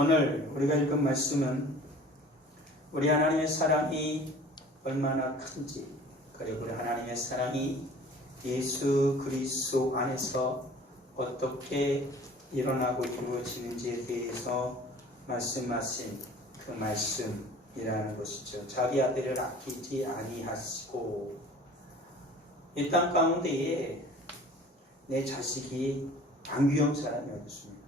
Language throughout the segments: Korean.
오늘 우리가 읽은 말씀은 우리 하나님의 사랑이 얼마나 큰지, 그리고 우리 하나님의 사랑이 예수 그리스도 안에서 어떻게 일어나고 이루어지는지에 대해서 말씀하신 그 말씀이라는 것이죠. 자기 아들을 아끼지 아니하시고, 이 땅 가운데에 내 자식이 안 귀여운 사람이 어딨습니까?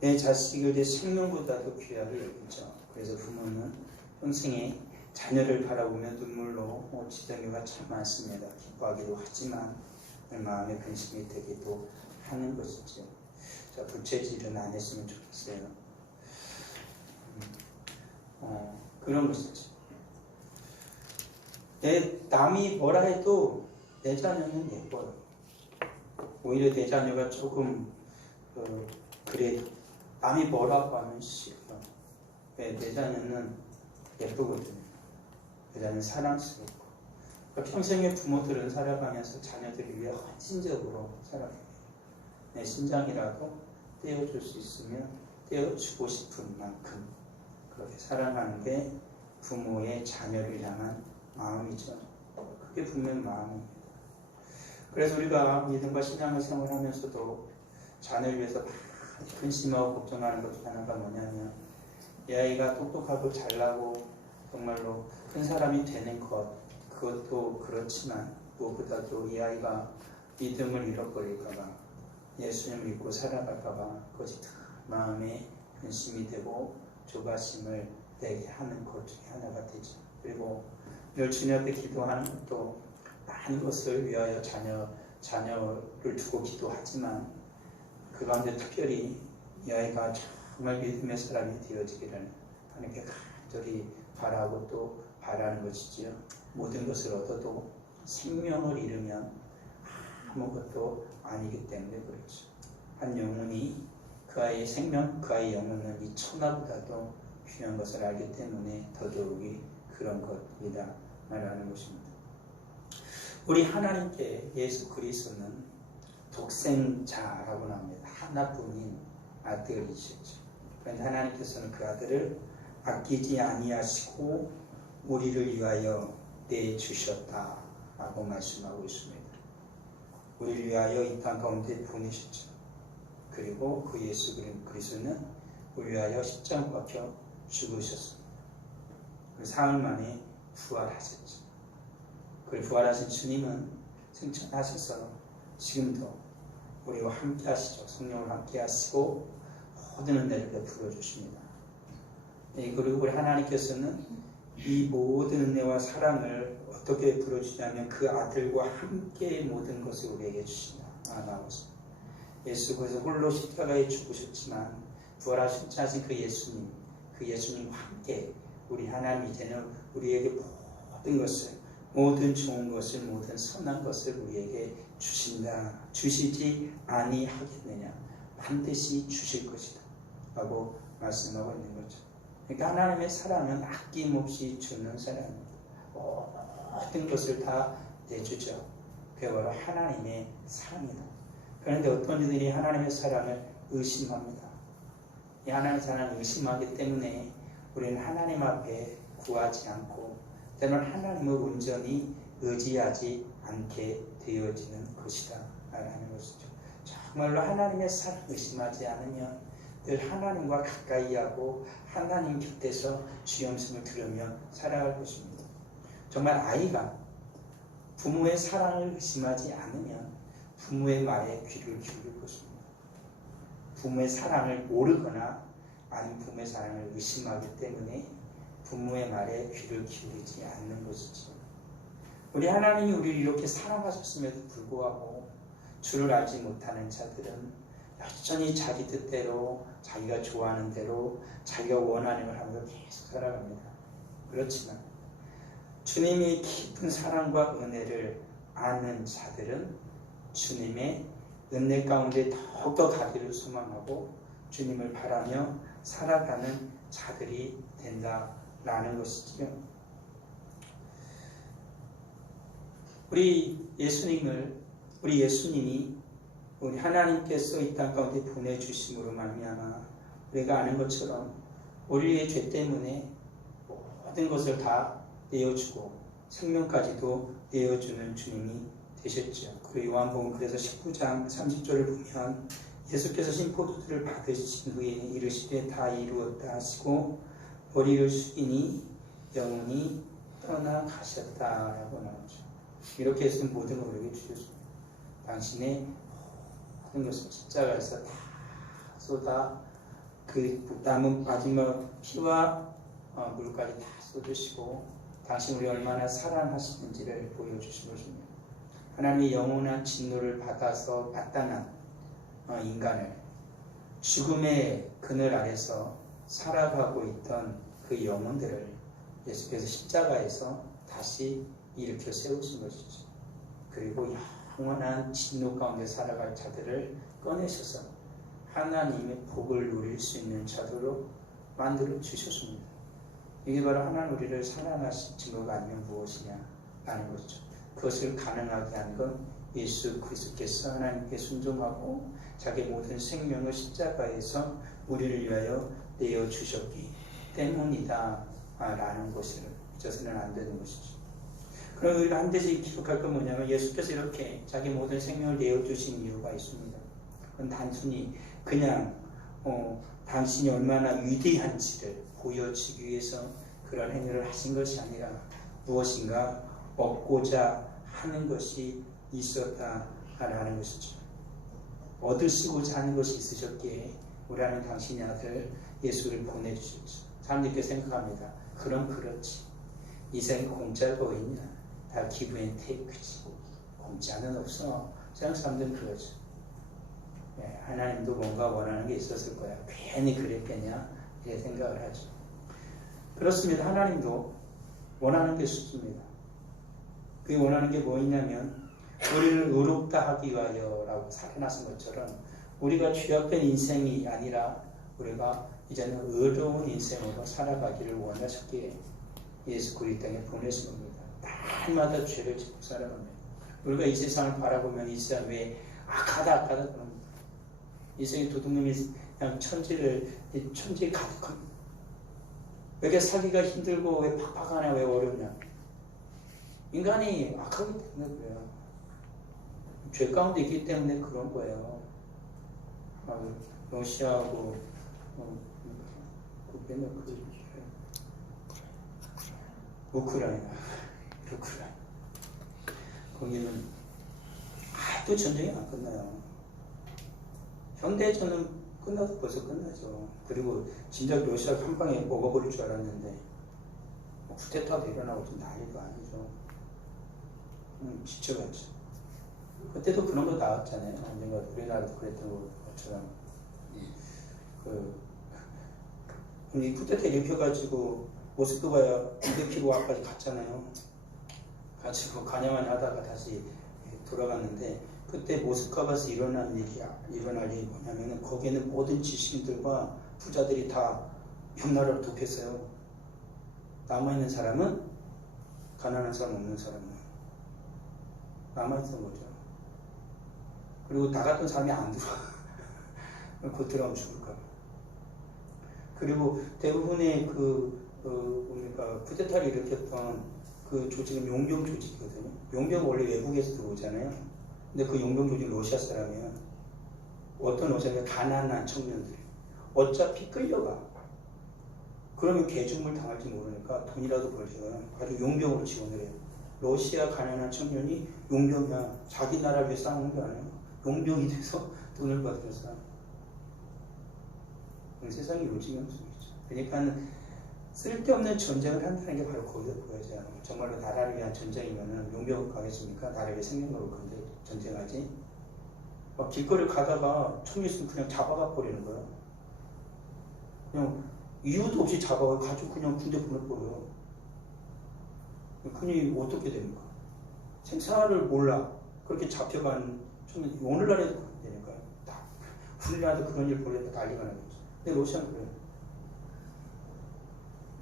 내 자식을 내 생명보다도 귀하게 여기죠. 그래서 부모는 평생에 자녀를 바라보며 눈물로 지던 경우가 참 많습니다. 기뻐하기도 하지만 마음에 근심이 되기도 하는 것이죠. 자, 부채질은 안 했으면 좋겠어요. 그런 것이죠. 남이 뭐라 해도 내 자녀는 예뻐요. 오히려 내 자녀가 조금 그래도 남이 뭐라고 하면 싫어요. 내 자녀는 예쁘거든요. 내 자녀는 사랑스럽고. 그러니까 평생의 부모들은 살아가면서 자녀들을 위해 헌신적으로 살아갑니다. 내 심장이라도 떼어줄 수 있으면 떼어주고 싶은 만큼 그렇게 살아가는 게 부모의 자녀를 향한 마음이죠. 그게 분명 마음입니다. 그래서 우리가 믿음과 신앙을 생활하면서도 자녀를 위해서 근심하고 걱정하는 것 중 하나가 뭐냐면, 이 아이가 똑똑하고 잘나고 정말로 큰 사람이 되는 것, 그것도 그렇지만 무엇보다도 이 아이가 믿음을 잃어버릴까봐, 예수님을 믿고 살아갈까봐 그것이 다 마음에 근심이 되고 조바심을 내게 하는 것 중에 하나가 되죠. 그리고 늘 주님 앞에 기도하는 것도 많은 것을 위하여 자녀를 두고 기도하지만, 그 가운데 특별히 이 아이가 정말 믿음의 사람이 되어지기를 하나님께 간절히 바라고 또 바라는 것이지요. 모든 것을 얻어도 생명을 잃으면 아무것도 아니기 때문에 그렇죠. 한 영혼이 그 아이의 생명, 그 아이의 영혼은 이 천하보다도 귀한 것을 알기 때문에 더더욱이 그런 것이다 말하는 것입니다. 우리 하나님께 예수 그리스도는 독생자라고 합니다. 하나뿐인 아들이시죠. 그런데 하나님께서는 그 아들을 아끼지 아니하시고 우리를 위하여 내주셨다라고 말씀하고 있습니다. 우리를 위하여 이 땅 가운데 보내셨죠. 그리고 그 예수 그리스도는 우리를 위하여 십자가 박혀 죽으셨습니다. 사흘 만에 부활하셨죠. 그 부활하신 주님은 승천하셔서 지금도 우리와 함께 하시죠. 성령을 함께 하시고 모든 은혜를 베풀어 주십니다. 그리고 우리 하나님께서는 이 모든 은혜와 사랑을 어떻게 베풀어 주냐면 그 아들과 함께 모든 것을 우리에게 주신다. 나오죠. 예수께서 홀로 십자가에 죽으셨지만 부활하신 그 예수님과 함께 우리 하나님 이제는 우리에게 모든 것을, 모든 좋은 것을, 모든 선한 것을 우리에게 주신다. 주시지 아니하겠느냐. 반드시 주실 것이다 라고 말씀하고 있는 거죠. 그러니까 하나님의 사랑은 아낌없이 주는 사랑입니다. 모든 것을 다 내주죠. 그게 바로 하나님의 사랑이다. 그런데 어떤 이들이 하나님의 사랑을 의심합니다. 이 하나님의 사랑을 의심하기 때문에 우리는 하나님 앞에 구하지 않고 때로는 하나님을 온전히 의지하지 않게 되어지는 것이다 라는 것이죠. 정말로 하나님의 사랑을 의심하지 않으면 늘 하나님과 가까이 하고 하나님 곁에서 주의 음성을 들으며 살아갈 것입니다. 정말 아이가 부모의 사랑을 의심하지 않으면 부모의 말에 귀를 기울일 것입니다. 부모의 사랑을 모르거나 아니면 부모의 사랑을 의심하기 때문에 부모의 말에 귀를 기울이지 않는 것이죠. 우리 하나님이 우리를 이렇게 사랑하셨음에도 불구하고 주를 알지 못하는 자들은 여전히 자기 뜻대로, 자기가 좋아하는 대로, 자기가 원하는 걸 하면서 계속 살아갑니다. 그렇지만 주님의 깊은 사랑과 은혜를 아는 자들은 주님의 은혜 가운데 더욱더 가기를 소망하고 주님을 바라며 살아가는 자들이 된다라는 것이지요. 우리 예수님이 우리 하나님께서 이 땅 가운데 보내주심으로 말미암아 우리가 아는 것처럼 우리의 죄 때문에 모든 것을 다 내어주고 생명까지도 내어주는 주님이 되셨죠. 그 요한복음 그래서 19장 30절을 보면 예수께서 신포도주를 받으신 후에 이르시되 다 이루었다 하시고 머리를 숙이니 영혼이 떠나가셨다라고 나오죠. 이렇게 해서 모든 걸 우리에게 주셨습니다. 당신의 모든 것을 십자가에서 다 쏟아 그 남은 마지막 피와 물까지 다 쏟으시고 당신 우리 얼마나 사랑하시는지를 보여주신 것입니다. 하나님의 영원한 진노를 받아서 마땅한 인간을 죽음의 그늘 아래서 살아가고 있던 그 영혼들을 예수께서 십자가에서 다시 일으켜 세우신 것이죠. 그리고 영원한 진노 가운데 살아갈 자들을 꺼내셔서 하나님의 복을 누릴 수 있는 자들로 만들어 주셨습니다. 이게 바로 하나님 우리를 사랑하신 증거가 아니면 무엇이냐 라는 것이죠. 그것을 가능하게 한 건 예수 그리스도께서 하나님께 순종하고 자기 모든 생명을 십자가에서 우리를 위하여 내어주셨기 때문이다 라는 것을 잊어서는 안 되는 것이죠. 그럼 우리가 반드시 기억할 건 뭐냐면 예수께서 이렇게 자기 모든 생명을 내어주신 이유가 있습니다. 그건 단순히 그냥 당신이 얼마나 위대한지를 보여주기 위해서 그런 행위를 하신 것이 아니라 무엇인가 얻고자 하는 것이 있었다라는 것이죠. 얻으시고자 하는 것이 있으셨기에 우리 하나님 당신의 아들 예수를 보내주셨죠. 사람들께 생각합니다. 그럼 그렇지. 이 생에 공짜가 있냐? 다 기브 앤 테이크지. 공짜는 없어. 세상 사람들은 그러죠. 하나님도 뭔가 원하는 게 있었을 거야. 괜히 그랬겠냐? 이렇게 생각을 하죠. 그렇습니다. 하나님도 원하는 게 있습니다. 그게 원하는 게 뭐였냐면 우리를 의롭다 하기 위하여라고 살해나신 것처럼 우리가 죄악된 인생이 아니라 우리가 이제는 의로운 인생으로 살아가기를 원하셨기에 예수 그리스도 땅에 보내신 겁니다. 날마다 죄를 짓고 살아갑니다. 우리가 이 세상을 바라보면 이 세상 왜 악하다 그럽니다. 이 세상에 도둑놈이 그냥 천지에 가득합니다. 왜 이렇게 살기가 힘들고 왜 팍팍하냐 왜 어렵냐. 인간이 악하기 때문에 그래요. 죄 가운데 있기 때문에 그런 거예요. 러시아하고 우크라이나 거기는 아직도 전쟁이 안 끝나요. 현대전은 끝나도 벌써 끝나죠. 그리고 진작 러시아가 한 방에 먹어버릴 줄 알았는데 쿠데타도 일어나고 좀 난리도 아니죠. 지쳐갔죠. 그때도 그런 거 나왔잖아요. 언젠가 우리나라도 그랬던 것처럼 이 쿠데타 일으켜가지고 모스크바야 200km까지 갔잖아요. 가지고 가냐마냐 하다가 다시 돌아갔는데 그때 모스크바에서 일어날 일이 뭐냐면 거기에는 모든 지식인들과 부자들이 다 옆나라로 돕겠어요. 남아있는 사람은 가난한 사람 없는 사람은 남아있는 거죠. 그리고 나갔던 사람이 안 들어와. 곧 들어가면 죽을까. 그리고 대부분의 우리가 쿠데타를 일으켰던 그 조직은 용병 조직이거든요. 용병은 원래 외국에서 들어오잖아요. 근데 그 용병 조직은 러시아 사람이에요. 어떤 러시아가 가난한 청년들. 어차피 끌려가. 그러면 개죽물 당할지 모르니까 돈이라도 벌려요. 아주 용병으로 지원을 해요. 러시아 가난한 청년이 용병이야. 자기 나라를 위해 싸우는 게 아니에요. 용병이 돼서 돈을 받으면서 세상이 요지경 속이죠. 그러니까 쓸데없는 전쟁을 한다는 게 바로 거기서 보여져요. 정말로 나라를 위한 전쟁이면 용병 가겠습니까? 나라를 위해 생명 걸고 근데 전쟁하지. 막 길거리 가다가 총이 있으면 그냥 잡아가 버리는 거예요. 그냥 이유도 없이 잡아가 가지고 그냥 군대 보내버려요. 그니 어떻게 됩니까? 생사를 몰라. 그렇게 잡혀간 총이 오늘날에도 그렇게 되니까요. 우리나라도 그런 일 벌였다 난리가 나는 거죠. 근데 러시아는 그래요.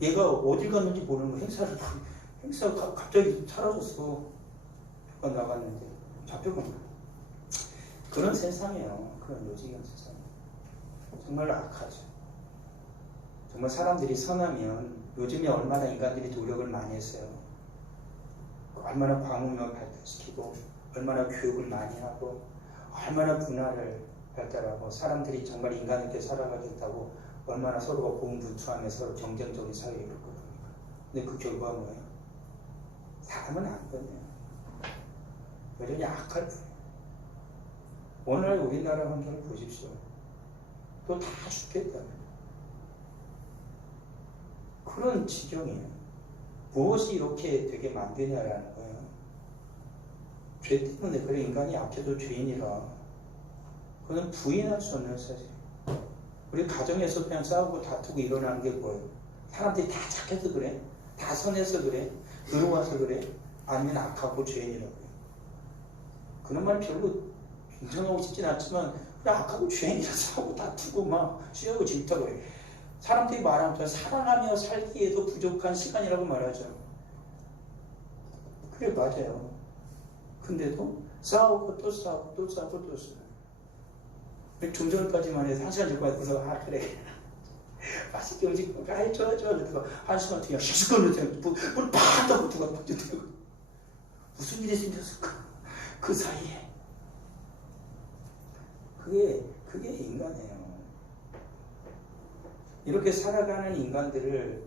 얘가 어딜 갔는지 모르는 거 행사가 갑자기 사라졌어. 잠깐 나갔는데 잡혀간 거야. 그런 세상이에요. 그런 요지경 세상. 정말 악하죠. 정말 사람들이 선하면 요즘에 얼마나 인간들이 노력을 많이 했어요. 얼마나 광우명을 발달시키고 얼마나 교육을 많이 하고 얼마나 문화를 발달하고 사람들이 정말 인간에게 살아가겠다고 얼마나 서로가 고군분투하며 서로 경쟁적인 사회를 이룰 겁니까? 근데 그 결과가 뭐예요? 사람은 안 변해요. 여전히 악할 뿐이에요. 오늘 우리나라 환경을 보십시오. 또 다 죽겠다. 그런 지경이에요. 무엇이 이렇게 되게 만드냐라는 거예요. 죄 때문에. 그래, 인간이 약해도 죄인이라. 그건 부인할 수 없는 사실. 우리 가정에서 그냥 싸우고 다투고 일어나는 게 뭐예요? 사람들이 다 착해서 그래? 다 선해서 그래? 의로워서 그래? 아니면 악하고 죄인이라고 그래? 그런 말 별로 인정하고 싶진 않지만 그래, 악하고 죄인이라 싸우고 다투고 막 쉬우고 질투하고 그래. 사람들이 말하면 사랑하며 살기에도 부족한 시간이라고 말하죠. 그래, 맞아요. 근데도 싸우고 또 싸우고 또 싸우고 또 싸우고. 좀 전까지만 해도 1시간 전까지 아 그래 맛있게 음식 먹고 아이 좋아 그래서 1시간 뒤에 시끄러워서 문 팍 누가 박혀들고 무슨 일이 생겼을까 그 사이에. 그게 인간이에요. 이렇게 살아가는 인간들을,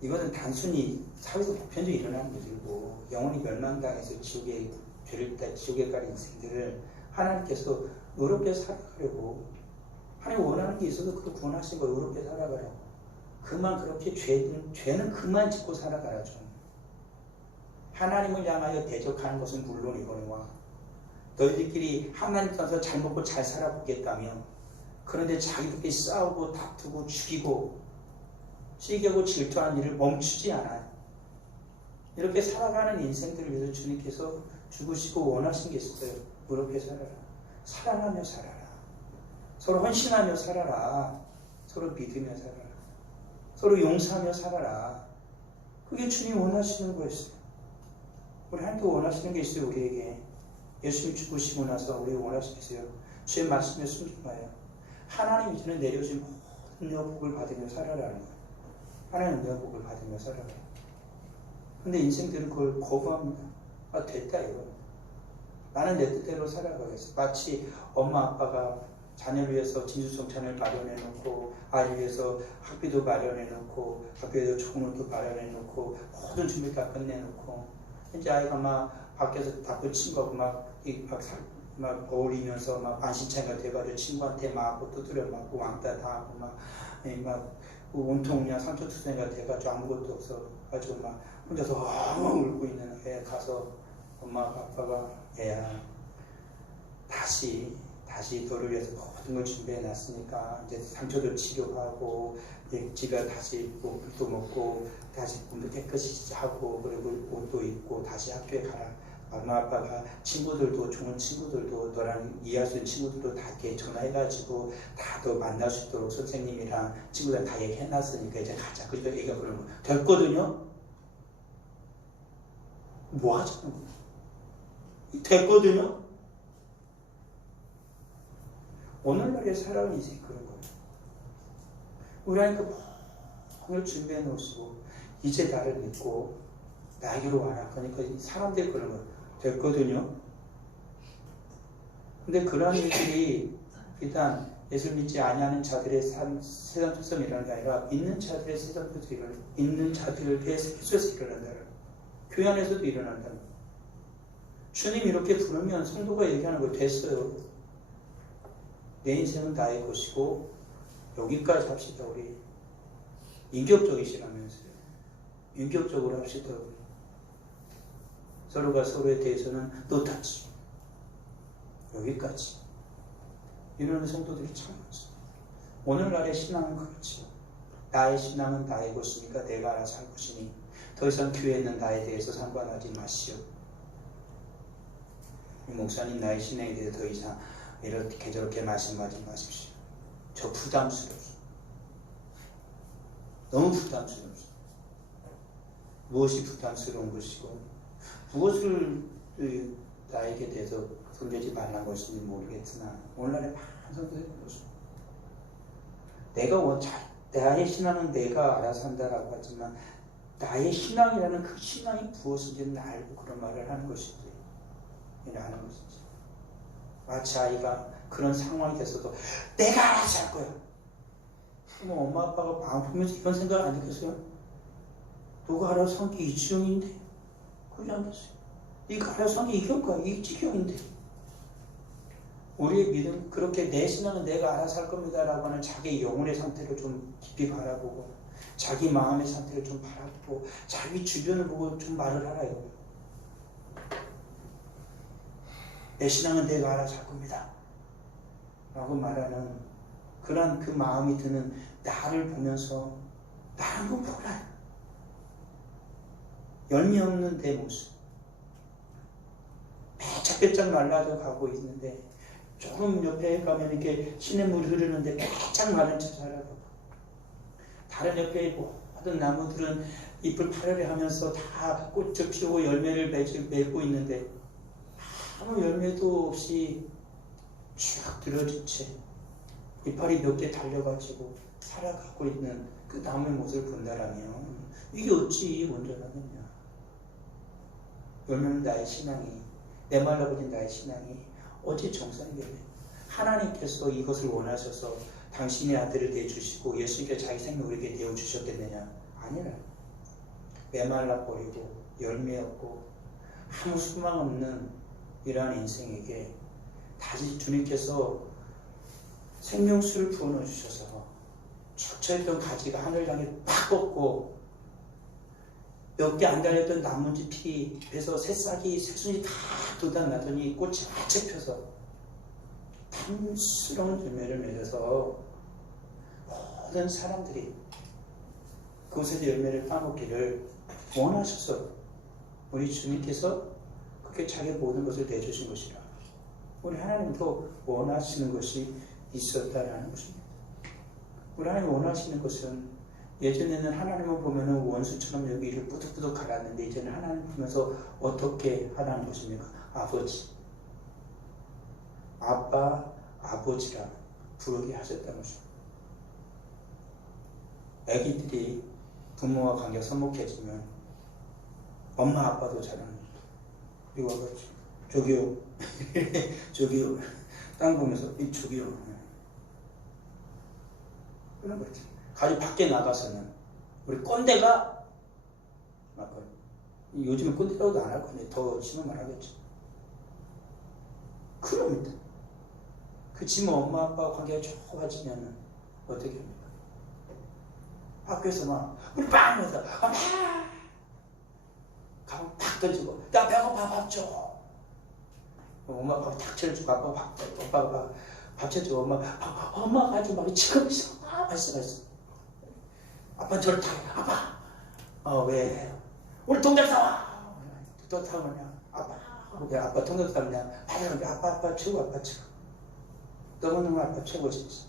이것은 단순히 사회에서 보편적으로 일어나는 일이고 영원히 멸망당해서 지옥에 가는 인생들을 하나님께서 의롭게 살아가려고, 하나님 원하는 게 있어서 그걸 구원하신 거예요. 의롭게 살아가려고. 그만 그렇게 죄는 그만 짓고 살아가야죠. 하나님을 향하여 대적하는 것은 물론이거니와 너희들끼리 하나님 따라서 잘 먹고 잘 살아보겠다며, 그런데 자기들끼리 싸우고 다투고 죽이고 시기하고 질투하는 일을 멈추지 않아요. 이렇게 살아가는 인생들을 위해서 주님께서 죽으시고 원하신 게 있어요. 의롭게 살아라. 사랑하며 살아라. 서로 헌신하며 살아라. 서로 믿으며 살아라. 서로 용서하며 살아라. 그게 주님 원하시는 거였어요. 우리 하나님도 원하시는 게 있어요. 우리에게. 예수님이 죽으시고 나서 우리 원하시겠어요. 주의 말씀에 순종하여 하나님이 저는 내려주신 모든 복을 받으며 살아라는 거예요. 하나님 은혜와 복을 받으며 살아라. 근데 인생들은 그걸 거부합니다. 아, 됐다 이거. 나는 내 뜻대로 살아가겠어. 마치 엄마 아빠가 자녀를 위해서 진수성찬을 마련해놓고, 아이를 위해서 학비도 마련해놓고, 학교에도 좋은 옷도 마련해놓고, 모든 준비 다 끝내놓고, 이제 아이가 막 밖에서 다 그 친구하고 막 어울리면서 막 반신창이가 돼가지고 친구한테 막 두드려 맞고 왕따 당하고 막 온통 그냥 상처투성이가 돼가지고 아무것도 없어 가지고 막 혼자서 울고 있는 애 가서 엄마가 아빠가 애야 다시 너를 위해서 모든 걸 준비해 놨으니까 이제 상처도 치료하고 이제 집에 다시 물도 먹고 다시 몸도 깨끗이 하고 그리고 옷도 입고 다시 학교에 가라. 엄마 아빠가 친구들도 좋은 친구들도 너랑 이해할 수 있는 친구들도 다 이렇게 전화해가지고 다 너 만날 수 있도록 선생님이랑 친구들 다 얘기해놨으니까 이제 가자. 그러니까 얘가 그러는 거 됐거든요. 뭐 하자는 거야? 됐거든요. 오늘날에 살아온 인생이 그런 거예요. 우리 하나님 오늘 준비해 놓으시고 이제 나를 믿고 나에게로 와라. 그러니까 사람들이 그런 거예요. 됐거든요. 근데 그런 일들이 일단 예수를 믿지 아니하는 자들의 세상 속에서 일어나는 게 아니라 믿는 자들의 세상 속에서 일어나는, 믿는 자들의 세상에서 일어난다. 교회 안에서도 일어난다. 주님 이렇게 부르면 성도가 얘기하는 거 됐어요. 내 인생은 나의 것이고 여기까지 합시다. 우리 인격적이시라면서요. 인격적으로 합시다. 서로가 서로에 대해서는 노타치 여기까지 이러는 성도들이 참 많습니다. 오늘날의 신앙은 그렇지요. 나의 신앙은 나의 것이니까 내가 알아서 할 것이니 더 이상 교회는 나에 대해서 상관하지 마시오. 목사님 나의 신앙에 대해서 더 이상 이렇게 저렇게 말씀하지 마십시오. 저 부담스러워요. 너무 부담스러워요. 무엇이 부담스러운 것이고 무엇을 나에게 대해서 손대지 말란 것인지 모르겠으나 오늘날의 많은 성도들이 그렇습니다. 나의 신앙은 내가 알아서 한다라고 하지만 나의 신앙이라는 그 신앙이 무엇인지는 알고 그런 말을 하는 것이지. 라는 것이지. 마치 아이가 그런 상황이 됐어도 내가 알아서 할 거야. 그럼 엄마 아빠가 마음 보면서 이런 생각 안 했겠어요? 너가 알아서 한 게 이 지경인데 그러지 않겠어요? 네가 알아서 한 게 이 경우가 이 지경인데. 우리의 믿음, 그렇게 내 신앙은 내가 알아서 할 겁니다 라고 하는 자기 영혼의 상태를 좀 깊이 바라보고 자기 마음의 상태를 좀 바라보고 자기 주변을 보고 좀 말을 하라요. 내 신앙은 내가 알아서 할 겁니다 라고 말하는 그런 그 마음이 드는 나를 보면서 나는 건 몰라요. 열매 없는 내 모습, 빼짝빼짝 말라져 가고 있는데 조금 옆에 가면 이렇게 시냇물이 흐르는데 빼짝 마른 채 자라고, 다른 옆에 모든 나무들은 잎을 파르르 하면서 다 꽃을 피우고 열매를 맺고 있는데 아무 열매도 없이 쭉 늘어진 채 이파리 몇 개 달려가지고 살아가고 있는 그 나무의 모습을 본다라면 이게 어찌 온전하겠냐. 열매는 나의 신앙이, 메말라버린 나의 신앙이 어찌 정상이겠냐. 하나님께서 이것을 원하셔서 당신의 아들을 내주시고 예수님께 자기 생명을 우리에게 내어주셨겠느냐. 아니라 메말라버리고 열매 없고 아무 소망 없는 이러한 인생에게 다시 주님께서 생명수를 부어넣어 주셔서 척처했던 가지가 하늘 향해 팍 뻗고 몇 개 안 달렸던 나뭇잎에서 새싹이 새순이 다 돋아나더니 꽃이 활짝 펴서 탐스러운 열매를 맺어서 모든 사람들이 그곳에서 열매를 따먹기를 원하셔서 우리 주님께서 그렇게 자기 모든 것을 내주신 것이라. 우리 하나님도 원하시는 것이 있었다라는 것입니다. 우리 하나님 원하시는 것은, 예전에는 하나님을 보면 원수처럼 여기를 뿌득뿌득 갈았는데 이제는 하나님 보면서 어떻게 하라는 것입니까? 아버지, 아빠, 아버지라 부르게 하셨다는 것입니다. 아기들이 부모와 관계가 서먹해지면 엄마 아빠도 잘하는 이거 와가지고 저기요 저기요 땅 보면서 이 저기요 그런 거지. 가지 밖에 나가서는 우리 꼰대가 요즘에 꼰대라고도 안 할 건데 더 심한 말 하겠죠. 그럽니다. 그치만 엄마 아빠 관계가 좋아지면 어떻게 합니까? 학교에서 막 우리 빵 하면서 엄마 가방 탁 던지고 나 배고파 밥 줘. 엄마 밥 탁 차려주고 아빠가 밥 차려주고 엄마가 아주 막 지금 맛있어. 아빠 저를 타. 아빠 왜 우리 동작 사와. 또 타오냐. 아빠 동작 사오냐. 아빠 최고. 너무너무 아빠 최고지.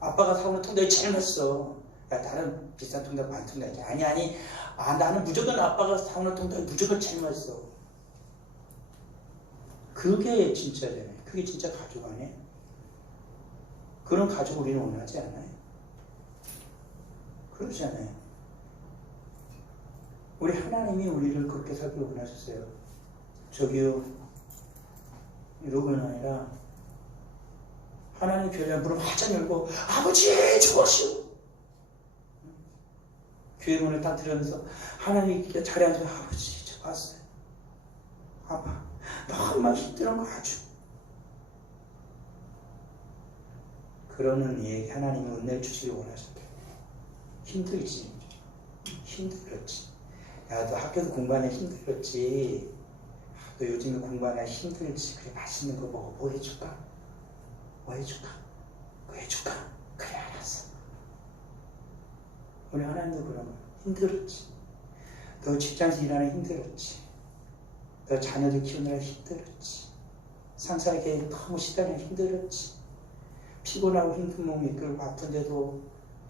아빠가 사오는 통닭이 제일 맛있어. 야, 다른 비싼 통닭 반 통닭이 아니. 나는 무조건 아빠가 사오는 통닭이 무조건 제일 맛있어. 그게 진짜잖아요. 그게 진짜 가족 아니에요? 그런 가족 우리는 원하지 않아요? 그러지 않아요. 우리 하나님이 우리를 그렇게 살기 원하셨어요. 저기요 이러고는 아니라 하나님 교회에 문을 활짝 열고 아버지 주시오. 교회 문을 딱 들으면서 하나님 자리에 앉아 아버지 저 왔어요. 아빠 너무 힘들은 거 아주. 그러는 이에게 하나님은 은혜를 주시기 원하셨대. 힘들지. 야, 너 학교도 공부하냐 힘들었지. 너 요즘에 공부하냐 힘들지. 그래 맛있는 거 먹어. 뭐 해줄까? 그거 해줄까? 그래 알았어. 우리 하나님도 그런 거야. 힘들었지. 너 직장에서 일하는 힘들었지. 너 자녀들 키우느라 힘들었지. 상사에게 너무 시달리는 힘들었지. 피곤하고 힘든 몸 이끌고 아픈데도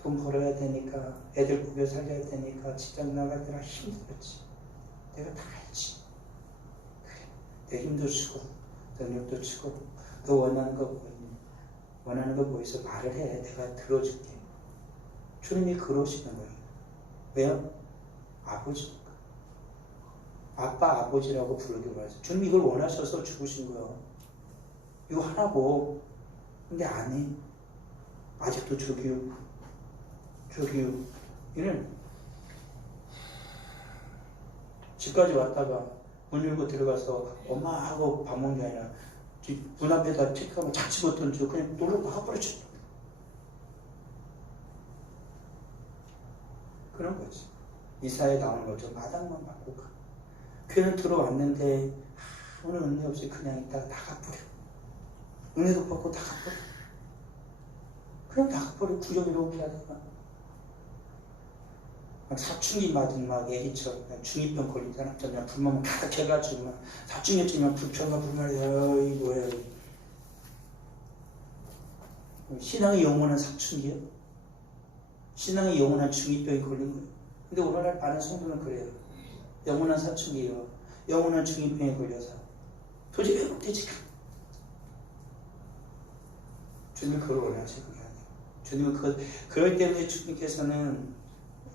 돈 벌어야 되니까 애들 먹여 살려야 되니까 직장 나갈 때나 힘들었지. 내가 다 알지. 그래, 내 힘도 주고 능력도 주고 너 원하는 거 뭐 있어 말을 해. 내가 들어줄게. 주님이 그러시는 거예요. 왜요? 아버지니까. 아빠, 아버지라고 부르기로 하세요. 주님이 이걸 원하셔서 죽으신 거예요. 이거 하라고. 근데 안 해. 아직도 저기요. 이는 집까지 왔다가 문 열고 들어가서 엄마하고 밥 먹는 게 아니라 문 앞에다 체크하고 다 집어던지고 그냥 놀러 가버렸죠. 그런 거지. 이사에 나오는 거죠. 마당만 받고 가. 교회는 들어왔는데 오늘 은혜 없이 그냥 있다가 나가버려. 은혜도 받고 나가버려. 그냥 나가버려. 구경이로 오게 하다가 막 사춘기 맞은 막 애기처럼 중2병 걸린 사람처럼 불만 가득해가지고 막 사춘기쯤이면 불평과 불만이 뭐야. 신앙의 영원한 사춘기요? 신앙의 영원한 중2병이 걸린 거예요. 근데 오늘날 많은 성도는 그래요. 영원한 사춘기요. 영원한 중2병에 걸려서 도저히 회복되지. 주님은 그걸 원하시는 게 아니에요. 주님은 그럴 때문에 주님께서는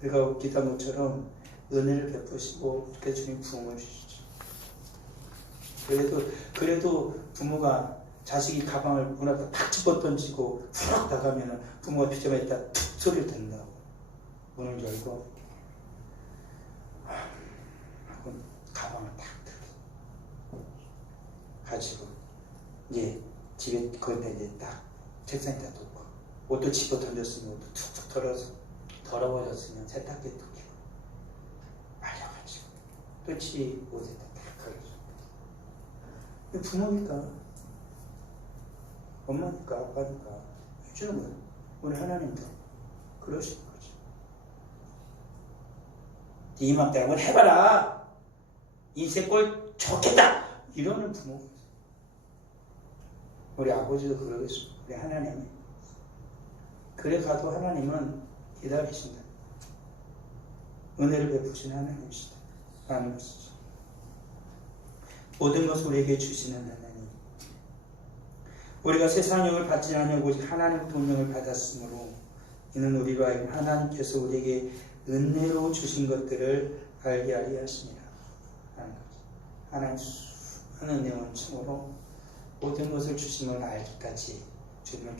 우리가 기도한 것처럼 은혜를 베푸시고 그래서 주님 부흥을 주시죠. 그래도 부모가 자식이 가방을 문 앞에 팍 집어던지고 훅 나가면 부모가 피자마에 있다 툭 소리를 듣는다고. 문을 열고 하고 가방을 탁 들고 가지고 이제 집에 거기다 이제 딱 책상에다 놓고 옷도 집어던졌으면 옷도 툭툭 털어서 더러워졌으면 세탁기에 툭 끼고 말려가지고 끝이 옷에다 딱 걸어줘. 부모니까 엄마니까 아빠니까 해주는 거예요. 우리 하나님도 그러시는 거죠. 네 맘대로 한번 해봐라. 인생 꼴 좋겠다. 이러는 부모가 있어요. 우리 아버지도 그러겠습니다. 우리 하나님이. 그래 가도 하나님은 기다리신다. 은혜를 베푸신 하나님이시다. 라는 것이죠. 모든 것을 우리에게 주시는 하나님. 우리가 세상 영을 받지 아니하고 오직 하나님부터 운명을 받았으므로 이는 우리로 하여금 하나님께서 우리에게 은혜로 주신 것들을 알게 하리 하십니다. 라는 거죠. 하나님 수많은 은혜와 참으로 모든 것을 주심을 알기까지 주님은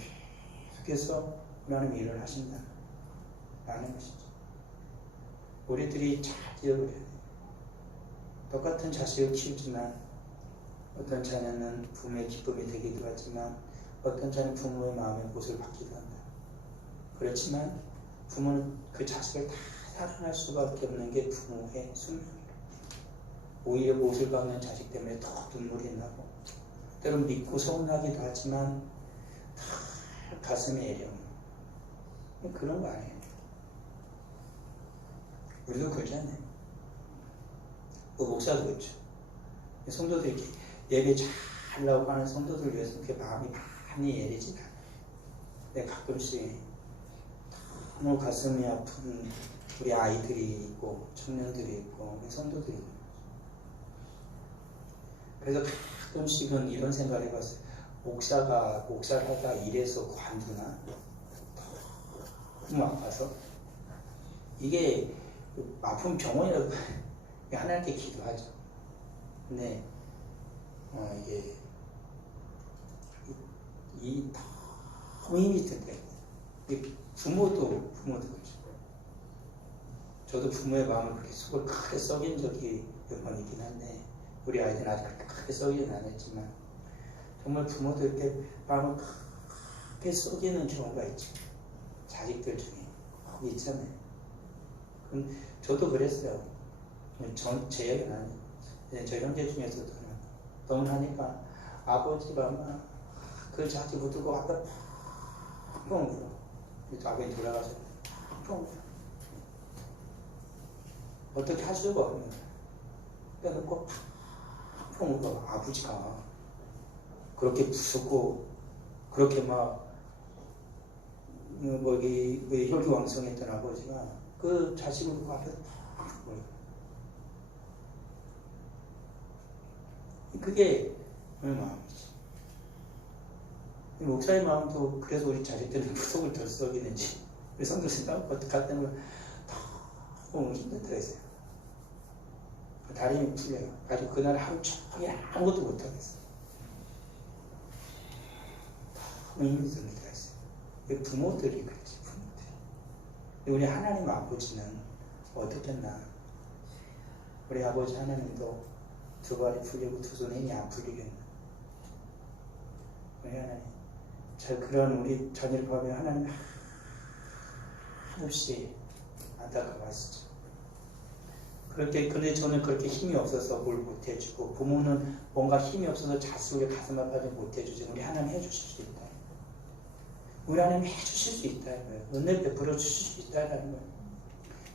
계속해서 하나님 일을 하신다. 라는 것이죠. 우리들이 잘 기억을 해야 돼요. 똑같은 자식을 키우지만 어떤 자녀는 부모의 기쁨이 되기도 하지만 어떤 자녀는 부모의 마음의 못을 받기도 한다. 그렇지만 부모는 그 자식을 다 사랑할 수밖에 없는 게 부모의 숙명이에요. 오히려 못을 받는 자식 때문에 더 눈물이 나고 때론 믿고 서운하기도 하지만 다 가슴에 애령. 그런 거 아니에요. 우리도 그러잖아요. 목사도 그렇죠. 성도들 이렇게 예배 잘 나오고 하는 성도들 위해서 그렇게 마음이 많이 애리진 않아요. 근데 가끔씩 너무 가슴이 아픈 우리 아이들이 있고 청년들이 있고 성도들이 있고 그래서 가끔씩은 이런 생각을 해봤어요. 목사를 하다 일해서 관두나? 너무 아파서 이게 아픈 병원이라도 하나님께 기도하죠. 근데 이게 너무 힘이 든대. 부모도 그렇죠. 저도 부모의 마음을 그렇게 속을 크게 썩인 적이 몇 번 있긴 한데 우리 아이들은 아직 그렇게 크게 썩이는 안 했지만 정말 부모도 이렇게 마음을 크게 썩이는 경우가 있죠. 자식들 중에 있잖아요. 그럼 저도 그랬어요. 제 얘기는 아니에요. 저 형제 중에서도 너무 하니까 아버지가 막 그 자식 붙들고 앞에 펑펑 울어. 아버지 돌아가서 펑펑 울어. 어떻게 할 수가 없는 거야. 빼놓고 펑펑 울어. 아버지가 그렇게 무섭고 그렇게 막 혈기왕성했던 아버지가 그 자식을 두고 앞에서 팍 울어. 그게 우리 마음이지. 목사의 마음도 그래서 우리 자식들은 속을 덜 썩이는지 우리 성도님하고 갈 때는 너무 힘들다 했어요. 다리는 풀려요. 가지고 그날 하루 종일 아무것도 못하겠어요. 너무 힘들다 했어요. 부모들이 그렇지, 부모들이. 우리 하나님 아버지는 어떻겠나? 우리 아버지 하나님도 두 발이 풀리고 두 손에 힘이 안 풀리겠나? 우리 하나님, 그런 우리 자녀를 보면 하나님 한없이 안타까워하시죠. 그런데 저는 그렇게 힘이 없어서 뭘 못해주고, 부모는 뭔가 힘이 없어서 자식을 가슴 아파서 못해주지. 우리 하나님 해주실 수 있다. 우리 하나님 해주실 수 있다는 거예요. 은혜 베풀어 주실 수 있다는 거예요.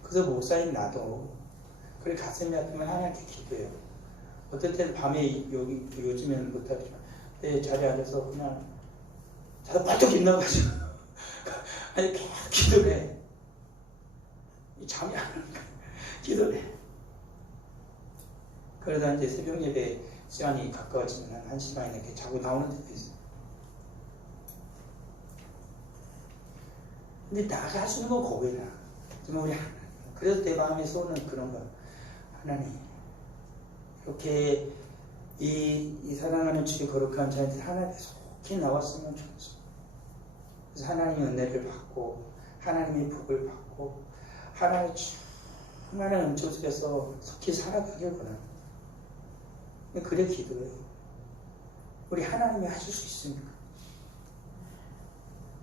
그래서 목사님 나도 그래 가슴이 아프면 하나님께 기도해요. 어떨 때는 밤에 요즘에는 못하지만 내 자리에 앉아서 그냥 자다 발떡 일어나가지고 아니 계속 기도를 해. 잠이 안 오는 거야. 기도를 해. 그러다 이제 새벽 예배 시간이 가까워지면 한 1시간 이렇게 자고 나오는 데도 있어요. 근데 나가 하시는 건 거기다. 정말 우리 하나님. 그래서 내 마음에 쏘는 그런 거. 하나님. 이렇게 이 사랑하는 주의 거룩한 자한테 하나님께 속히 나왔으면 좋겠어. 그래서 하나님의 은혜를 받고, 하나님의 복을 받고, 하나님의 충만한 은총 속에서 속히 살아가길 원합니다. 그래 기도해요. 우리 하나님이 하실 수 있습니까?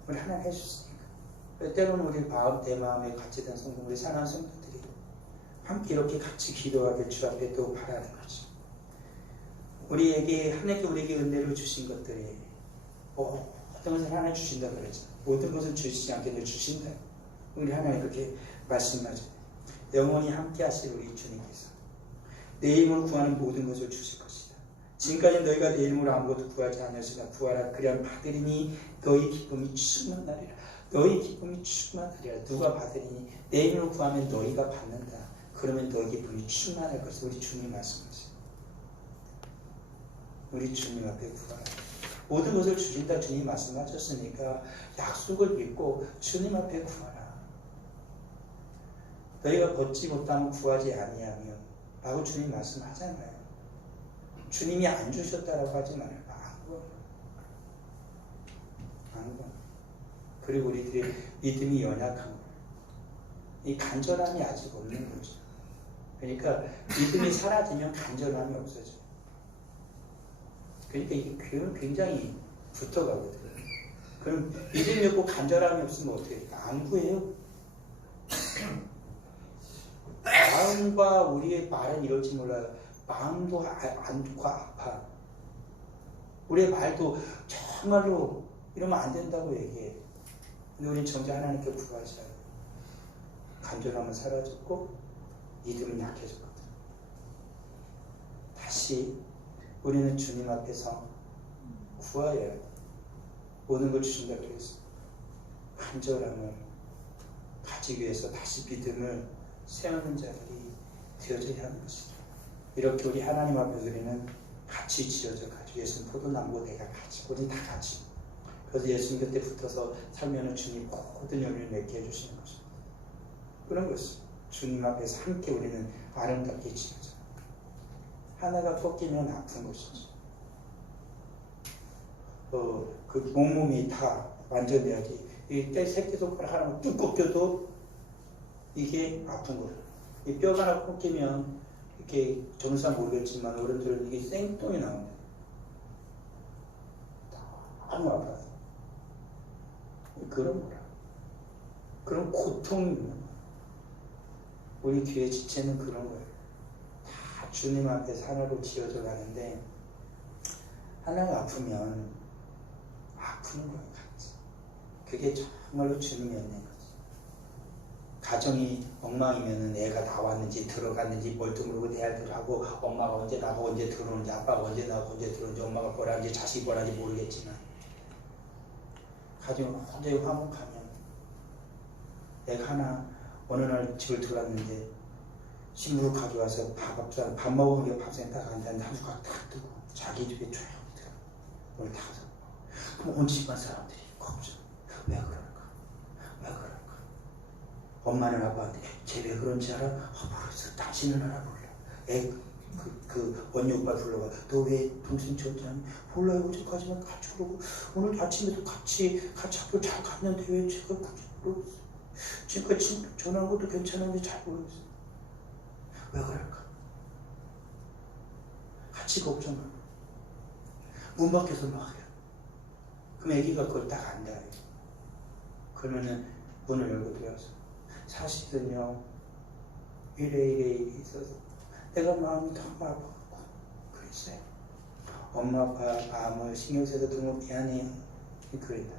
우리 하나님 해줄 수 있습니까? 때로는 우리 내 마음에 같이 된 성도, 우리 사랑하는 성도들이 함께 이렇게 같이 기도하길 주 앞에 또 바라는 거죠. 하나님께 우리에게 은혜를 주신 것들이 모든 것을 하나님 주신다 그러죠. 모든 것을 주시지 않게 주신다. 우리 하나님 그렇게 말씀하죠. 영원히 함께 하실 우리 주님께서 내 이름으로 구하는 모든 것을 주실 것이다. 지금까지 너희가 내 이름으로 아무것도 구하지 않았으나 구하라. 그리하면 받으리니 너희 기쁨이 충만하리라. 너희 기쁨이 충만하리라. 누가 받으리니 내 이름으로 구하면 너희가 받는다. 그러면 너희 기쁨이 충만할 것을 우리 주님 말씀하세요. 우리 주님 앞에 구하라. 모든 것을 주신다 주님 말씀하셨으니까 약속을 믿고 주님 앞에 구하라. 너희가 받지 못하면 구하지 아니하며 라고 주님 말씀하잖아요. 주님이 안 주셨다라고 하지 말아요. 아무거나. 그리고 우리들의 믿음이 연약한 거예요. 이 간절함이 아직 없는 거죠. 그러니까 믿음이 사라지면 간절함이 없어져요. 그러니까 이게 굉장히 붙어가거든요. 그럼 믿음이 없고 간절함이 없으면 어떻게 해요? 안 구해요. 마음과 우리의 말은 이럴지 몰라요. 마음도 안 좋고 아파. 우리의 말도 정말로 이러면 안 된다고 얘기해. 근데 우리는 정작 하나님께 구하지 않아요. 간절함은 사라졌고 믿음은 약해졌거든. 다시 우리는 주님 앞에서 구하여야 모든 걸 주신다 그랬어요. 간절함을 가지기 위해서 다시 믿음을 세우는 자들이 되어져야 하는 것이다. 이렇게 우리 하나님 앞에서 우리는 같이 지어져 가지고 예수님 포도나무고 내가 같이 우리 다 같이 그래서 예수님 곁에 붙어서 살면 주님 모든 열매를 맺게 해주시는 것입니다. 그런 것이 주님 앞에서 함께 우리는 아름답게 지어져 하나가 꺾이면 아픈 것이죠. 그 몸이 다 완전해야지. 이 새끼손가락 하나만 뚝 꺾여도 이게 아픈 거예요. 이 뼈가 하나 꺾이면 이렇게 정상 모르겠지만 어른들은 이게 생똥이 나옵니다. 너무 아파서. 그런 거라. 그런 고통이 있는 거예요. 우리 귀의 지체는 그런 거예요. 다 주님 앞에서 하나로 지어져 가는데 하나가 아프면 아픈 거예요. 같이. 그게 정말로 주님의 은혜인 거죠. 가정이 엉망이면은 애가 나왔는지 들어갔는지 멀뚱모르고 대할들 하고 엄마가 언제 나가고 언제 들어오는지 아빠가 언제 나가고 언제 들어오는지 엄마가 뭐라는지 자식이 뭐라는지 모르겠지만 가정이 완전히 화목하면 애가 하나 어느 날 집을 들어갔는데 신부를 가져와서 밥 먹으면 밥상에 딱 앉았는데 한 숟가락 딱 뜨고 자기 집에 조용히 들어 뭘 다 그럼 온 집안 사람들이 걱정 왜 그럴까 왜 그럴까 엄마는 아빠한테 쟤 왜 그런지 알아? 모르겠어. 당신은 알아? 몰라. 그 언니 오빠 불러가 너 왜 동생 졌잖니? 몰라요. 어제까지만 같이 그러고 오늘 아침에도 같이 학교 잘 갔는데 왜 제가 굳이 모르겠어. 지금까지 전화한 것도 괜찮은데 잘 모르겠어. 왜 그럴까? 같이 걱정하고 문 밖에서 막 해요. 그럼 애기가 그걸 딱 안다. 그러면은 문을 열고 들어와서 사실은요 이래 있어서 내가 마음이 너무 아파갖고 그랬어요. 엄마 아빠 마음을 신경 써서 너무 미안해요. 그랬다.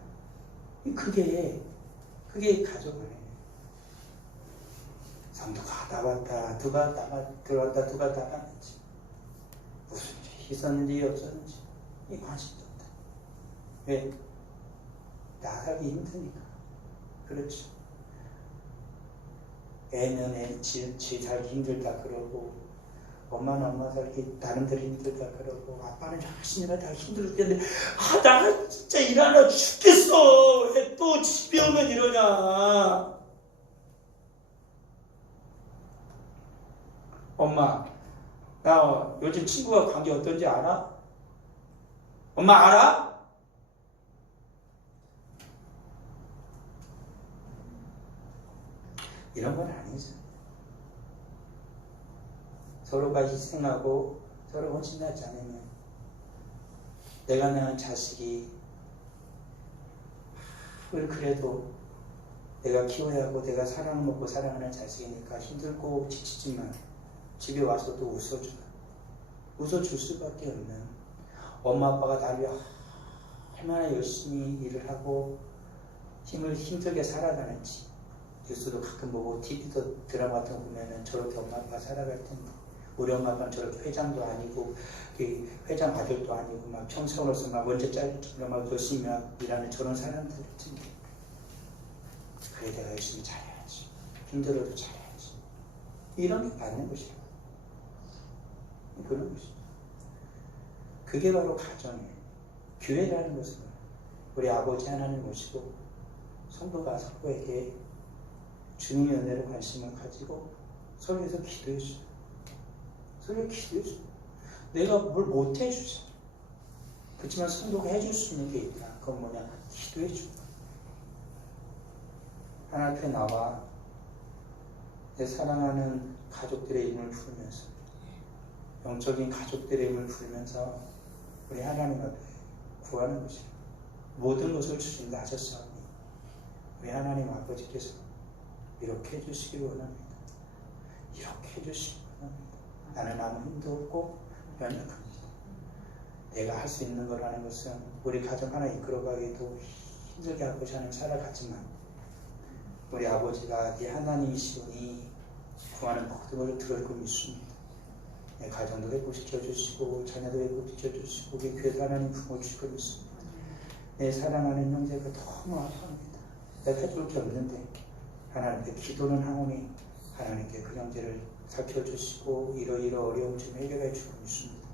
그게 가족이에요. 성도가 나왔다 누가 들어왔다 누가 나갔는지 무슨 일이 있었는지 없었는지 이 관심도 없다. 왜? 나가기 힘드니까. 그렇죠. 애는 지 살기 힘들다 그러고 엄마는 엄마 살기 나름대로 힘들다 그러고 아빠는 자신이나 다 힘들 텐데 나 진짜 일하나 죽겠어. 왜 또 집에 오면 이러냐. 엄마 나 요즘 친구가 관계 어떤지 알아? 엄마 알아? 이런 건 아니죠. 서로가 희생하고 서로 헌신하지 않으면 내가 낳은 자식이 그래도 내가 키워야 하고 내가 사랑을 먹고 사랑하는 자식이니까 힘들고 지치지만 집에 와서도 웃어줄 수밖에 없는 엄마 아빠가 나를 얼마나 열심히 일을 하고 힘들게 살아가는지 뉴스도 가끔 보고 TV도 드라마 같은 거 보면은 저렇게 엄마 아빠 살아갈 텐데 우리 엄마 아빠는 저렇게 회장도 아니고 회장 아들도 아니고 막 평생으로서 막 언제 잘리기로 막 열심히 일하는 저런 사람들 텐데 그래 내가 열심히 잘해야지. 힘들어도 잘해야지. 이런 게 맞는 것이라고. 그런 것이죠. 그게 바로 가정이에요. 교회라는 것은 우리 아버지 하나님 모시고 성도가 서로에게 주님의 은혜로 관심을 가지고 서로에서 기도해줘요. 서로 기도해줘요. 내가 뭘 못해주죠. 그렇지만 성도가 해줄 수 있는 게 있다. 그건 뭐냐? 기도해주고 하나님 앞에 나와 내 사랑하는 가족들의 이름을 부르면서 영적인 가족들의 이름을 부르면서 우리 하나님 앞에 구하는 것이에요. 모든 것을 주신다 하셨사오니 우리 하나님 아버지께서 이렇게 해주시기 원합니다. 이렇게 해주시기 원합니다. 나는 아무 힘도 없고 연약합니다. 내가 할 수 있는 거라는 것은 우리 가정 하나 이끌어가기도 힘들게 하고자 하는 살아가지만 우리 아버지가 네 하나님이시오니 구하는 모든 것을 들을 걸 믿습니다. 내 가정도 회복시켜 주시고 자녀도 회복시켜 주시고 우리 교회도 하나님 품어주실 걸 믿습니다. 내 사랑하는 형제가 너무 아파합니다. 내가 해줄 게 없는데 하나님께 기도는 하오니 하나님께 그 형제를 살펴주시고 이러이러 어려움 좀 해결해 주고 믿습니다.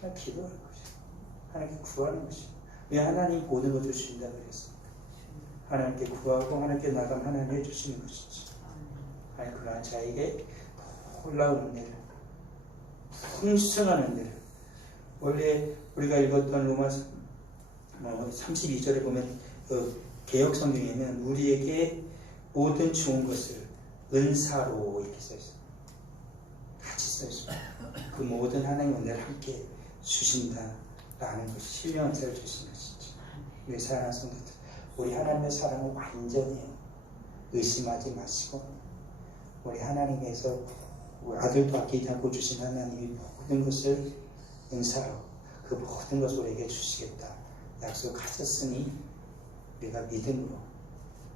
그냥 기도하는 것이에요. 하나님께 구하는 것이에요. 왜 하나님 모든 것을 주신다고 그랬습니까? 하나님께 구하고 하나님께 나가면 하나님 해주시는 것이지. 하나님 그러한 자에게 놀라운 은혜를 풍성한 은혜를 원래 우리가 읽었던 로마서 32절에 보면 개역 성경에는 우리에게 모든 좋은 것을 은사로 이렇게 써있어요. 같이 써있어요. 그 모든 하나님의 은혜를 함께 주신다라는 것이 신령한 은혜를 주신 것이죠. 우리 사랑하는 성도들, 우리 하나님의 사랑은 완전히 의심하지 마시고 우리 하나님께서 아들도 아끼지 않고 주신 하나님이 모든 것을 은사로 그 모든 것을 우리에게 주시겠다 약속하셨으니 우리가 믿음으로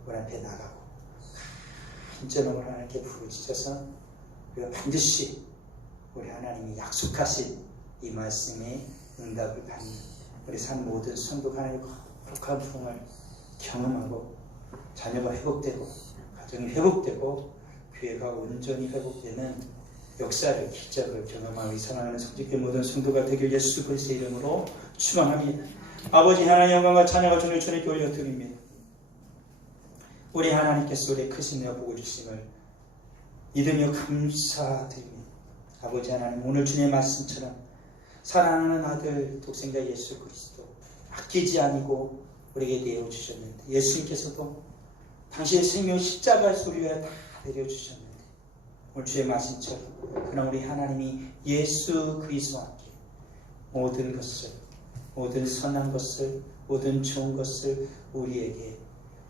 우리 앞에 나가고 간절함으로 하나님께 부르짖어서 우리가 반드시 우리 하나님이 약속하신 이 말씀에 응답을 받는 우리 산 모든 성도 하나님의 거룩한 부흥을 경험하고 자녀가 회복되고 가정이 회복되고 교회가 온전히 회복되는 역사를 기적을 경험하고 사랑하는 성직의 모든 성도가 되길 예수 그리스도의 이름으로 축원합니다. 아버지 하나님 영광과 찬양과 존귀를 주님께 올려드립니다. 우리 하나님께서 우리 크신 여복을 주심을 믿으며 감사드립니다. 아버지 하나님, 오늘 주님의 말씀처럼 사랑하는 아들 독생자 예수 그리스도 아끼지 아니고 우리에게 내어주셨는데, 예수님께서도 당신의 생명 십자가에서 우리 위하여 다 내려주셨는데, 오늘 주의 말씀처럼 그러나 우리 하나님이 예수 그리스도와 함께 모든 것을, 모든 선한 것을, 모든 좋은 것을 우리에게,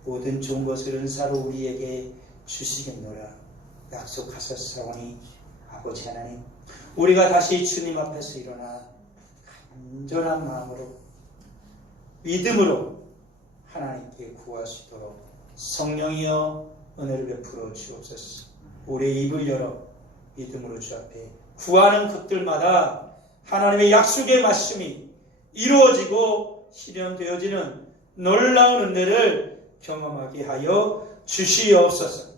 모든 좋은 것을 은사로 우리에게 주시겠노라 약속하셨사오니, 아버지 하나님, 우리가 다시 주님 앞에서 일어나 간절한 마음으로 믿음으로 하나님께 구할 수 있도록 성령이여 은혜를 베풀어 주옵소서. 우리의 입을 열어 믿음으로 주 앞에 구하는 것들마다 하나님의 약속의 말씀이 이루어지고 실현되어지는 놀라운 은혜를 경험하게 하여 주시옵소서.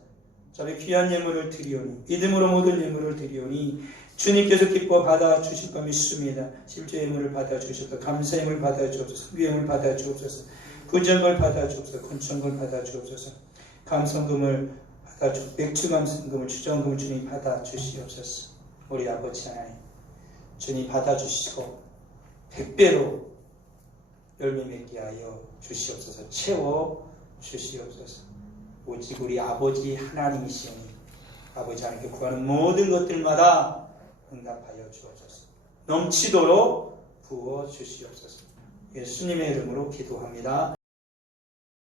저희 귀한 예물을 드리오니, 믿음으로 모든 예물을 드리오니 주님께서 기뻐 받아 주실 것 믿습니다. 십조 예물을 받아 주셔서 감사 예물 받아 주옵소서. 성교 예물 받아 주옵소서. 군정걸 받아 주옵소서. 건천걸 받아 주옵소서. 감성금을 받아 주옵소서. 맥주 감성금을, 주정금을 주님 받아 주시옵소서. 우리 아버지 하나님, 주님 받아 주시고 100배로 열매 맺게 하여 주시옵소서. 채워 주시옵소서. 오직 우리 아버지 하나님이시오니 아버지 하나님께 구하는 모든 것들마다 응답하여 주옵소서. 넘치도록 부어 주시옵소서. 예수님의 이름으로 기도합니다.